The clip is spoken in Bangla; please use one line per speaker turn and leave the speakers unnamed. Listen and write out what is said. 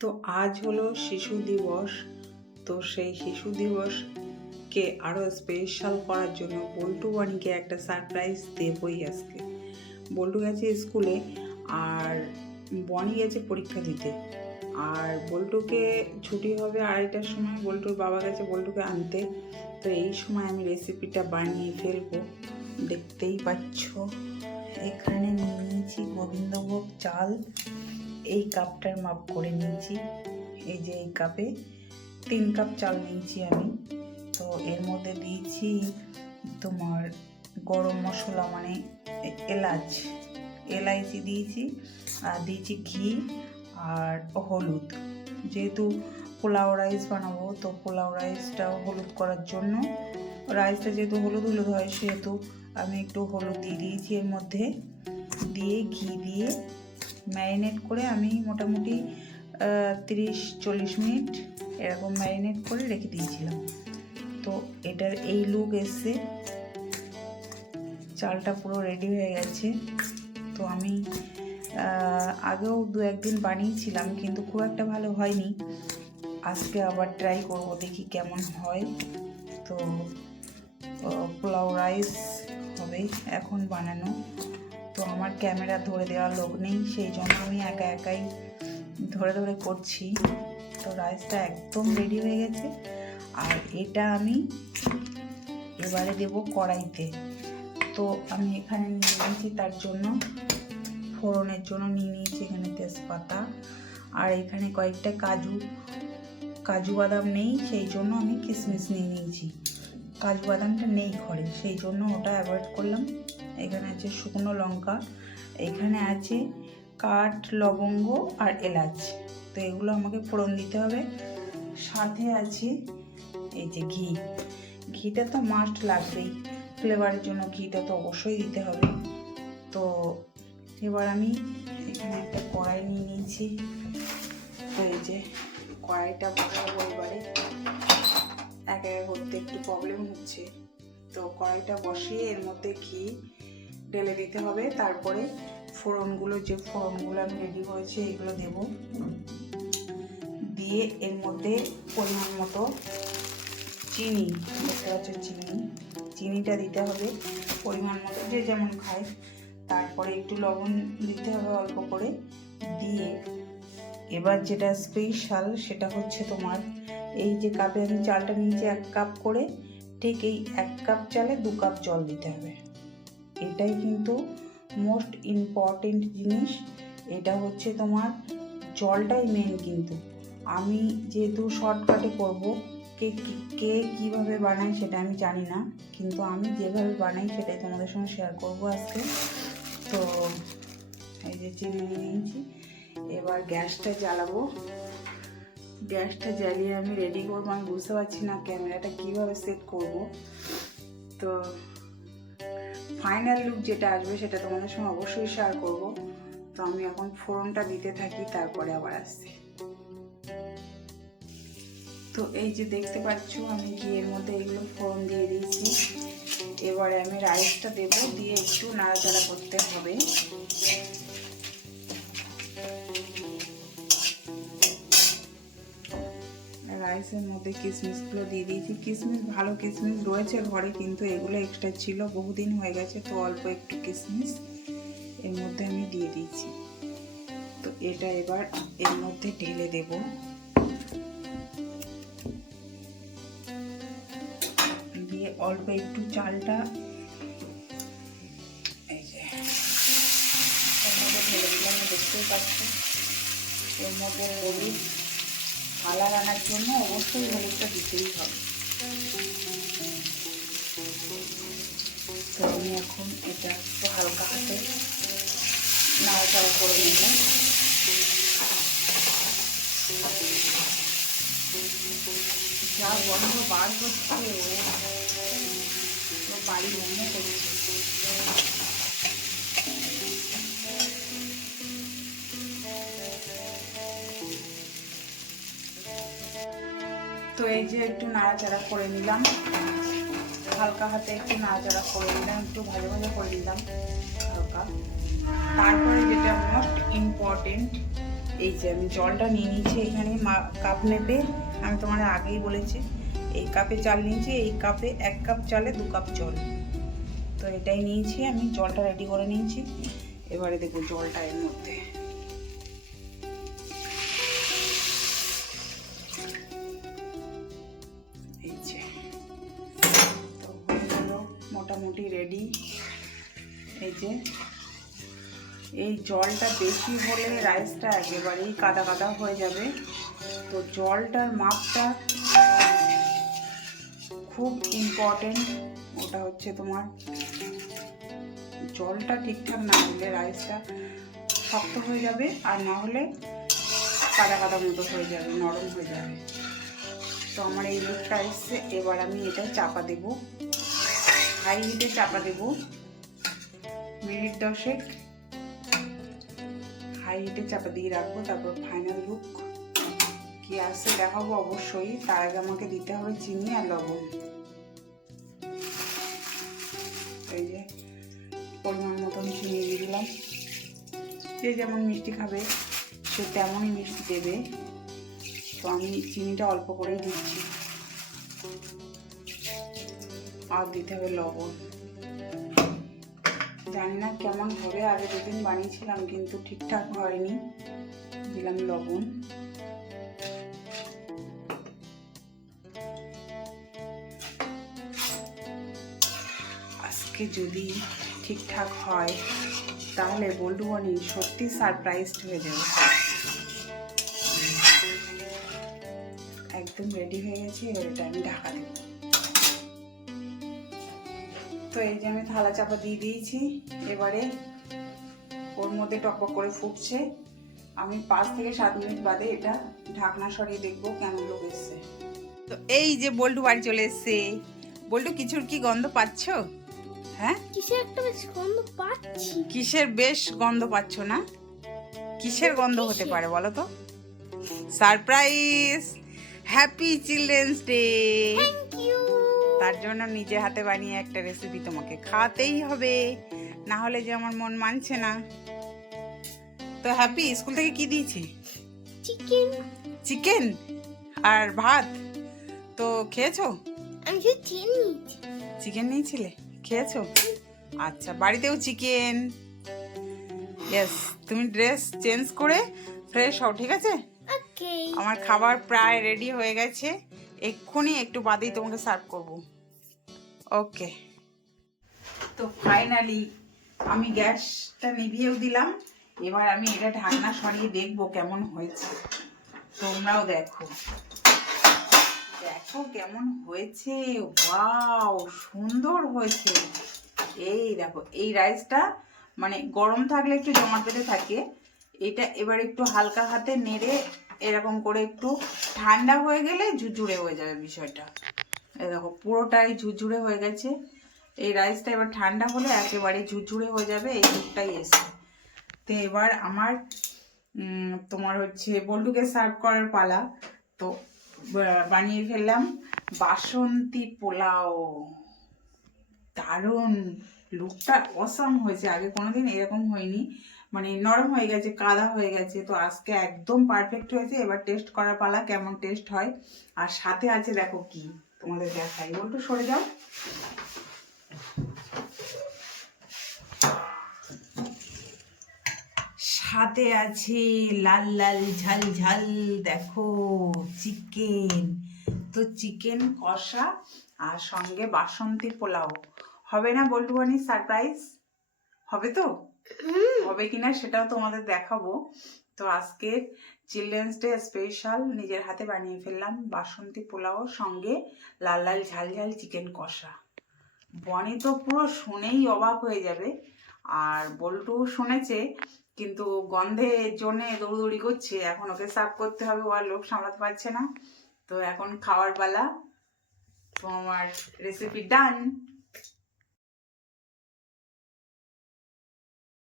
তো আজ হলো শিশু দিবস। তো সেই শিশু দিবসকে আরও স্পেশাল করার জন্য বল্টু বাণীকে একটা সারপ্রাইজ দেবই আজকে। বল্টু গেছে স্কুলে আর বনি গেছে পরীক্ষা দিতে। আর বল্টুকে ছুটি হবে আড়াইটার সময়, বল্টুর বাবা গেছে বল্টুকে আনতে। তো এই সময় আমি রেসিপিটা বানিয়ে ফেলব। দেখতেই পাচ্ছ, এখানে নিয়েছি গোবিন্দভোগ চাল। এই কাপটার মাপ করে নিয়েছি। এই যে এই কাপে তিন কাপ চাল নিয়েছি আমি। তো এর মধ্যে দিয়েছি তোমার গরম মশলা মানে এলাচ। এলাইচি দিয়েছি আর দিয়েছি ঘি আর হলুদ। যেহেতু পোলাও রাইস বানাবো, তো পোলাও রাইসটাও হলুদ করার জন্য। রাইসটা যেহেতু হলুদ হলুদ হয়, সেহেতু আমি একটু হলুদ দিয়ে দিয়েছি এর মধ্যে। দিয়ে ঘি দিয়ে ম্যারিনেট করে আমি মোটামুটি তিরিশ, চল্লিশ মিনিট এরকম ম্যারিনেট করে রেখে দিয়েছিলাম। তো এটার এই লুক এসছে। চালটা পুরো রেডি হয়ে গেছে। তো আমি আগেও দু একদিন বানিয়েছিলাম, কিন্তু খুব একটা ভালো হয়নি। আজকে আবার ট্রাই করব, দেখি কেমন হয়। তো পোলাও রাইস হবে এখন বানানো। তো আমার ক্যামেরা ধরে দেওয়ার লোক নেই, সেই জন্য আমি একা একাই ধরে ধরে করছি। তো রাইসটা একদম রেডি হয়ে গেছে। আর এটা আমি এবারে দেব কড়াইতে। তো আমি এখানে নিয়ে নিয়েছি তার জন্য ফোড়নের জন্য নিয়ে নিয়েছি এখানে তেজপাতা। আর এখানে কয়েকটা কাজু কাজু বাদাম নেই, সেই জন্য আমি কিশমিশ নিয়ে নিয়েছি। কাজু বাদামটা নেই ঘরে, সেই জন্য ওটা অ্যাভয়েড করলাম। এখানে আছে শুকনো লঙ্কা, এখানে আছে কাঠ, লবঙ্গ আর এলাচ। তো এগুলো আমাকে ফোড়ন দিতে হবে। সাথে আছে এই যে ঘি। ঘিটা তো মাস্ট লাগবেই। ফ্লেভারের জন্য ঘিটা তো অবশ্যই দিতে হবে। তো এবার আমি এখানে একটা কড়াই নিয়ে নিয়েছি। তো এই যে কড়াইটা বসাবো এবারে। একা একা করতে একটু প্রবলেম হচ্ছে। তো কড়াইটা বসিয়ে এর মধ্যে ঘি ঢেলে দিতে হবে, তারপরে ফোড়নগুলো, যে ফোড়নগুলো আমি রেডি করেছি, এগুলো দেব। দিয়ে এর মধ্যে পরিমাণ মতো চিনি, দেখতে পাচ্ছ চিনি। চিনিটা দিতে হবে পরিমাণ মতো, যে যেমন খায়। তারপরে একটু লবণ দিতে হবে অল্প করে। দিয়ে এবার যেটা স্পেশাল সেটা হচ্ছে তোমার এই যে কাপে আমি চালটা নিয়েছি এক কাপ করে, ঠিক এই এক কাপ চালে দু কাপ জল দিতে হবে। এটাই কিন্তু মোস্ট ইম্পর্টেন্ট জিনিস। এটা হচ্ছে তোমার জলটাই মেন কিন্তু। আমি যেহেতু শর্টকাটে করব, কে কে কীভাবে বানায় সেটা আমি জানি না। কিন্তু আমি যেভাবে বানাই সেটাই তোমাদের সঙ্গে শেয়ার করব আজকে। তো এই যে চিনি নিয়েছি। এবার গ্যাসটা জ্বালাবো। গ্যাসটা জ্বালিয়ে আমি রেডি করব। আমি বুঝতে পারছি না ক্যামেরাটা কীভাবে সেট করব। তো ফাইনাল লুক যেটা আসবে সেটা তোমাদের সঙ্গে অবশ্যই শেয়ার করব। তো আমি এখন ফোড়নটা দিতে থাকি, তারপরে আবার আসছি। তো এই যে দেখতে পাচ্ছ, আমি ঘিয়ের মধ্যে এগুলো ফোড়ন দিয়ে দিয়েছি। এবারে আমি রাইসটা দেব, দিয়ে একটু নাড়াচাড়া করতে হবে। রাইসের মধ্যে কিশমিশগুলো দিয়ে দিয়েছি। কিশমিশ ভালো কিশমিশ রয়েছে ঘরে, কিন্তু এগুলো এক্সট্রা ছিল, বহুদিন হয়ে গেছে, তো অল্প একটু কিশমিশ এর মধ্যে আমি দিয়ে দিয়েছি। তো এটা এবার এর মধ্যে ঢেলে দেব। দিয়ে অল্প একটু চালটা এই যে, এর মধ্যে ঢেলে দিলাম, দেখতেই পাচ্ছি এর মধ্যে হলুদ কালার আনার জন্য অবশ্যই হলুদটা দিতেই হবে। তো আমি এখন এটা একটু হালকা হাতে নাড়াচাড়া করে নিলাম যা গন্ধ বার হচ্ছে ও বাড়ি বন্ধ করছে। এই যে একটু নাড়াচাড়া করে নিলাম। হালকা হাতে একটু নাড়াচাড়া করে নিলাম, একটু ভালো ভালো করে নিলাম, হালকা। তারপরে যেটা মোস্ট ইম্পর্টেন্ট এই যে আমি জলটা নিয়ে নিয়েছি, এখানে কাপ নেবে। আমি তোমার আগেই বলেছি, এই কাপে চাল নিয়েছি, এই কাপে এক কাপ চালে দু কাপ জল। তো এটাই নিয়েছি আমি, জলটা রেডি করে নিয়েছি। এবারে দেখো জলটা এর মধ্যে। রেডি এই যে, এই জলটা বেশি হলে রাইসটা একেবারেই কাদা কাদা হয়ে যাবে। তো জলটার মাপটা খুব ইম্পর্টেন্ট ওটা হচ্ছে তোমার জলটা ঠিকঠাক না হলে রাইসটা শক্ত হয়ে যাবে, আর না হলে কাদা কাদা মতো হয়ে যাবে, নরম হয়ে যাবে। তো আমার এই লুকটা এসছে, এবার আমি এটা চাপা দেব। হাই হিটে চাপা দেব। মিনিট দশেক। হাই হিটে চাপা দিয়ে রাখব, তারপর ফাইনাল লুক কি আসছে দেখাবো অবশ্যই, তার আগে আমাকে দিতে হবে চিনি আর লবণ। এই যে, পরিমাণ মতন চিনি দিয়ে দিলাম। যে যেমন মিষ্টি খাবে, সে তেমনই মিষ্টি দেবে। তো আমি চিনিটা অল্প করেই দিচ্ছি। আর দিতে হবে লবণ। জানি না কেমন হবে, আগে দুদিন বানিয়েছিলাম কিন্তু ঠিকঠাক হয়নি। দিলাম লবণ। আজকে যদি ঠিকঠাক হয়, তাহলে বল্টু বনি সত্যি সারপ্রাইজড হয়ে যাবে। একদম রেডি হয়ে গেছে, এবার এটা আমি ঢাকা দেবো তো এই যে আমি থালা চাপা দিয়ে দিয়েছি। এবারে ওর মধ্যে টকবক করে ফুটছে। আমি পাঁচ থেকে সাত মিনিট বাদে এটা ঢাকনা সরিয়ে দেখব কেমন লোক এসছে। তো এই যে বল্টু বাড়ি চলে এসছে। বল্টু কিছুর কি গন্ধ পাচ্ছ? হ্যাঁ?
কিসের একটা বেশ গন্ধ পাচ্ছি।
কিসের বেশ গন্ধ পাচ্ছ না? কিসের গন্ধ হতে পারে বলো তো? সারপ্রাইজ হ্যাপি চিলড্রেন্স ডে তার জন্য নিজে হাতে বানিয়ে একটা রেসিপি তোমাকে খাওয়াতেই হবে। না হলে যে আমার মন মানছে না। তো হ্যাপি স্কুল থেকে কি দিয়েছে?
চিকেন
চিকেন আর ভাত? তো খেয়েছো?
আমি চিকেন নিয়েছি।
চিকেন নিয়েছিলে? খেয়েছো? আচ্ছা বাড়িতেও চিকেন ইয়েস তুমি ড্রেস চেঞ্জ করে ফ্রেশ হও ঠিক আছে? আমার খাবার প্রায় রেডি হয়ে গেছে। এক্ষুনি একটু বাদেই তোমাকে সার্ভ করব। ওকে তো ফাইনালি আমি গ্যাসটা নিভিয়েও দিলাম, এবার আমি এটা ঢাকনা সরিয়ে দেখব কেমন হয়েছে। তোমরাও দেখো। দেখো কেমন হয়েছে। ওয়াও সুন্দর হয়েছে। এই দেখো, এই রাইসটা মানে গরম থাকলে একটু বেঁধে থাকে, এটা এবার একটু হালকা হাতে নেড়ে এরকম করে একটু ঠান্ডা হয়ে গেলে ঝুরঝুরে হয়ে যাবে বিষয়টা। এই দেখো, পুরোটাই ঝুরঝুরে হয়ে গেছে। এই রাইসটা এবার ঠান্ডা হলে একেবারে ঝুরঝুরে হয়ে যাবে, এই দুধটাই এসে তো এবার আমার তোমার হচ্ছে বল্টুকে সার্ভ করার পালা। তো বানিয়ে ফেললাম বাসন্তী পোলাও। দারুণ! লুকটা অসাম হয়েছে, আগে কোনোদিন এরকম হয়নি। মানে নরম হয়ে গেছে, কাদা হয়ে গেছে, তো আজকে একদম পারফেক্ট হয়েছে। এবার টেস্ট করার পালা কেমন টেস্ট হয়। আর সাথে আছে দেখো কি, তোমাদের দেখাই। বলতো সরে যাও। সাথে আছে লাল লাল ঝাল ঝাল, দেখো চিকেন। তো চিকেন, কষা আর সঙ্গে বাসন্তী পোলাও। হবে না বল্টুবানি সারপ্রাইজ হবে তো? হবে কিনা সেটাও তোমাদের দেখাবো। তো আজকে চিলড্রেন্স ডে স্পেশাল, নিজের হাতে বানিয়ে ফেললাম বাসন্তী পোলাও, সঙ্গে লাল লাল ঝাল ঝাল চিকেন কষা। বনি তো পুরো শুনেই অবাক হয়ে যাবে। আর বল্টু শুনেছে, কিন্তু গন্ধে জন্যে দৌড়দৌড়ি করছে, এখন ওকে সার্ভ করতে হবে, ও আর লোক সামলাতে পারছে না। তো এখন খাওয়ার পালা তো আমার রেসিপি ডান